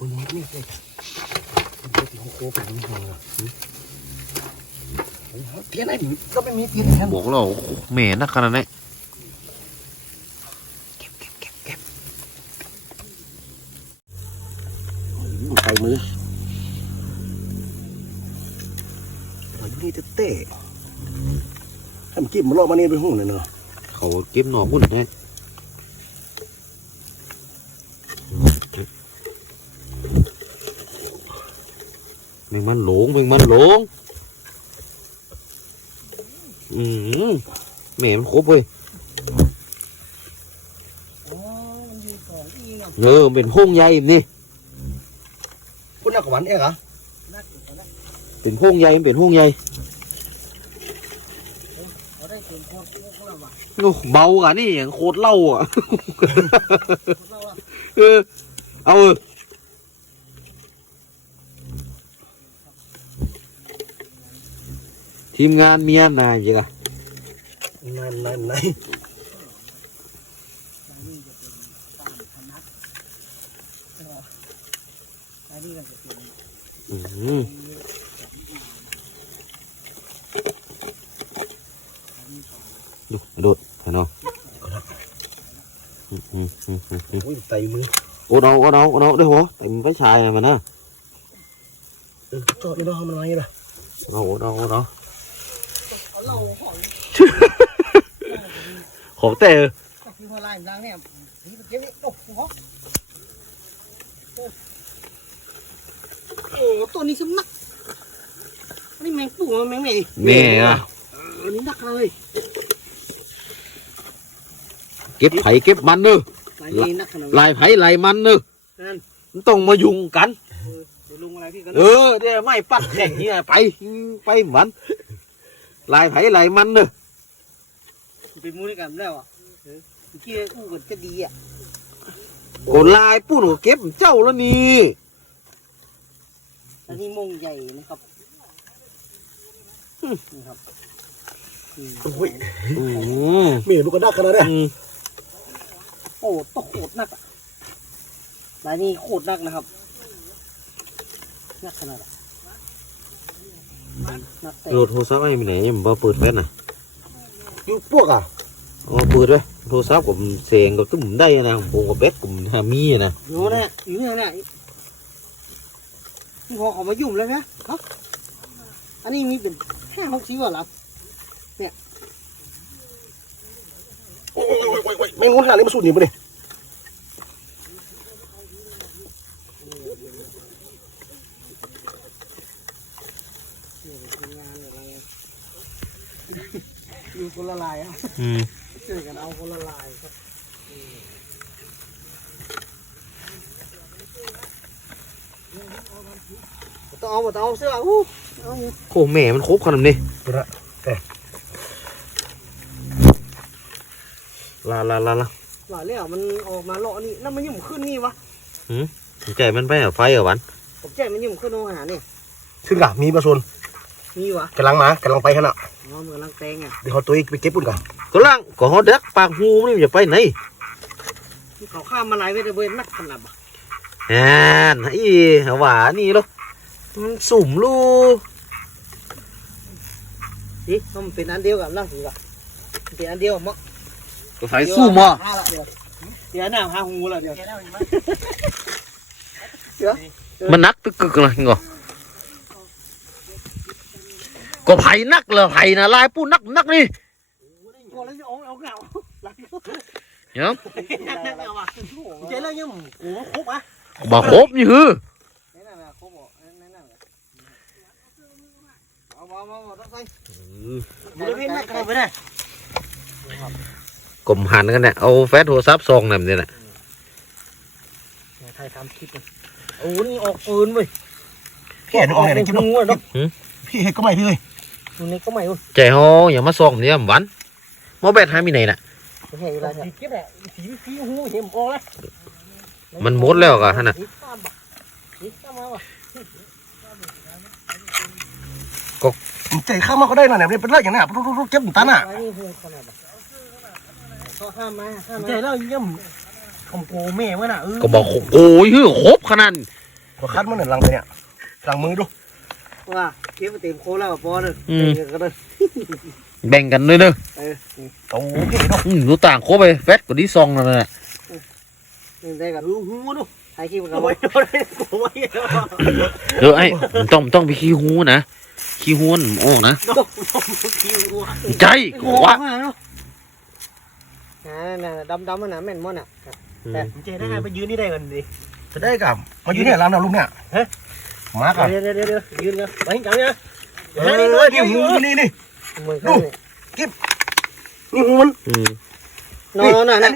บนนี้นี่เลยเดี๋ยวที่เขาโค้งไปนี่มาเพี้ยนไอ้หนก็ไม่มีเพี้ยนไหนบอกเราแม่นักขนาดไหนใส่มือนี่จะเตะทำจิ้มมันลอกมานี่ไปห้องเลยเนาะเขาเก็บหน่อบุญนะแมงมันหลงแมงมันหลง อืมแม่มันครบเว้ยอ๋อมันอยู่ของอีกอะเออเป็นห้องใหญ่นี่คุณนักหวานเองเหรอนักอยู่ตอนนั้นเป็นห้องใหญ่มันเป็นห้องใหญ่เขาได้เต็มโคตรพวกเราอะโอ้เบาอะนี่อย่างโคตรเหล่าอะพวกเราอะ เออ เอาเออ ทีมงานเมียนายจิกะนั่นนั่นนั่นอันนี้จะเป็นบ้านพนักเอออันนี้ก็จะเป็นอืมดูโดดเห็นเนาะอืมอืมอืมอืมอืมอุ้ยใส่มือโอ้เอาโอ้เอาโอ้เอาเด้อหัวแต่มัน ก็ชายมันนะเออจอดนี่เนาะมันอะไรล่ะเอาโอ้เอาโอ้เอาเอาเราของของแต่ก็คือมาไล่ล้างเนี่ยนี่มันเก็บนี่โอ้โหโอ้ตัวนี้สำนักอันนี้แมงปู่แมงไหนแม่อะอันนี้นักเลยเก็บไผ่เก็บมันเนอะลายนี้นักขนาดลายไผ่ลายมันเนอะนั่นมันต้องมายุงกันเดี๋ยวลุงอะไรพี่กันเออเดี๋ยวไม่ปัดแข่งเนี่ยไปไปเหมือน ลายไผ่ลายมันเนอะเป็นมูลกันแล้วอะเออเมื่อกี้อู้กันจะดีอะโอ้ลายปู้หนูเก็บเจ้าแล้วนี่อันนี้มงใหญ่นะครับนี่ครับอืมโอ้ยอืมมีลูกกระดักขนาดนี้อืมโอ้ตกโคตรหนักอะลายนี้โคตรหนักนะครับหนักขนาดอะหนักแต่ โหลดโทรศัพท์ไอ้ไปไหนยังบ่เปิดแฟลชน่ะอยู่พวกอะอ๋อเปิดเลยโทรศัพท์ผมเสียงกับตุ้มได้นะผมกับแบตผมหามีอะนะอยู่เนี่ยอยู่เนี่ยเนี่ยนี่พอเขามายุ่มเลยนะครับอันนี้มีเป็นห้าหกชิ้นเหรอโอ้ยโอ้ยโอ้ยโอ้ยไม่รู้หาอะไรมาสูดหนีมาดิอยู่ คนละลายอะอืมช่วยกันเอาคนละลายครับต้องเอาต้องเอาเสื้ออู้เอาโอ้แม่มันครบขนาดนี้ตัวละลาลาลาลาหว่าแล้วมันออกมาเลาะนี่แล้วมันยุ่มขึ้นนี่วะใจมันไปอะไฟเหรอวันผมใจมันยุ่มขึ้นโรงอาหารเนี่ยถึงอะมีประชน นี่วะกำลังมากำลังไปขนาดอ๋อมันกำลังแตงอะเดี๋ยวเขาตัวเองไปเก็บปุ่นก่อนก็ล่างก็ฮอดักปากหูนี่มันจะไปไหนที่เขาข้ามมาลายเวทเบนนักขนาดอะอ่านอีหวานี่หรอมันสุ่มลูกนี่มันเป็นอันเดียวกับล่างถืออะเป็นอันเดียวมั้งก็ไฟสุ่มอะเดี๋ยวเดี๋ยวหน้าหาหูละเดี๋ยวมันนักตึกกึกเลยงอ ก็ไผ่นักเหรอไผ่นะลายปูนักนักนี่พอแล้วจะเอาเอาเงาเนาะเจ๊แล้วยังโอ้ครบอะบ่ครบนี่ฮือนั่นน่ะครบอะนั่นน่ะเอาเอาเอาเอาต้องใส่เดี๋ยวพี่นักเข้าไปได้กลมหันกันเนี่ยเอาแฟชโทรศัพท์ซองนั่นเนี่ยนะไทยทำคลิปโอ้นี่ออกปืนเว้ยพี่เห็นออกไหนนะเก็บงูอะเนาะพี่เห็นก็ไม่พี่เลย ตัวนี้ก็ไม่รู้ใจฮออย่ามาซองเนี่ยหวันมอแบตหามีไหนน่ะไม่ใช่อะไรสีเก็บแหละสีสีหูเห็นออกแล้วมันหมดแล้วกะท่านน่ะสีตามมาว่ะ ใจข้ามมาก็ได้น่ะเนี่ยเป็นเรื่องอย่างนี้รู้ๆเก็บตันอะไว้นี่หูขนาดแบบก็ห้ามมาห้ามมาใจแล้วยังผมโกแม่ไว้น่ะเออ ก็บอกโอ้ยฮือครบขนาดพอคัดมันเนี่ยลังไปเนี่ยลังมือดู ว่าเก็บไปเต็มโคแล้วกับปอเลยอืมเออก็ได้แบ่งกันด้วยเนอะเออนี่โอ้โหดูอืมดูต่างโคไปแฟตกว่าที่ซองนั่นแหละนี่ได้กันดูหูดูถ่ายคลิปกันโอ้ไว้ยโอ้ยโอ้ยเดี๋ยวไอ้มันต้องมันต้องไปขี้หูนะขี้หูมันออกนะต้องต้องคิวว่ะใจกโอ้ว่าโหเนาะอ่าน่ะดำดำมันน่ะแม่นมันอะเจ๊ได้ไงไปยืนนี่ได้กันดิจะได้กับมายืนเนี่ยลำเราลุงเนี่ยเฮ้ย มากับเดี๋ยวเดี๋ยวเดี๋ยวยืนกันไปจังเนี่ยเฮ้ยนี่หูนี่นี่มือกันนี่นี่หูมันอืมนอนน่ะนะ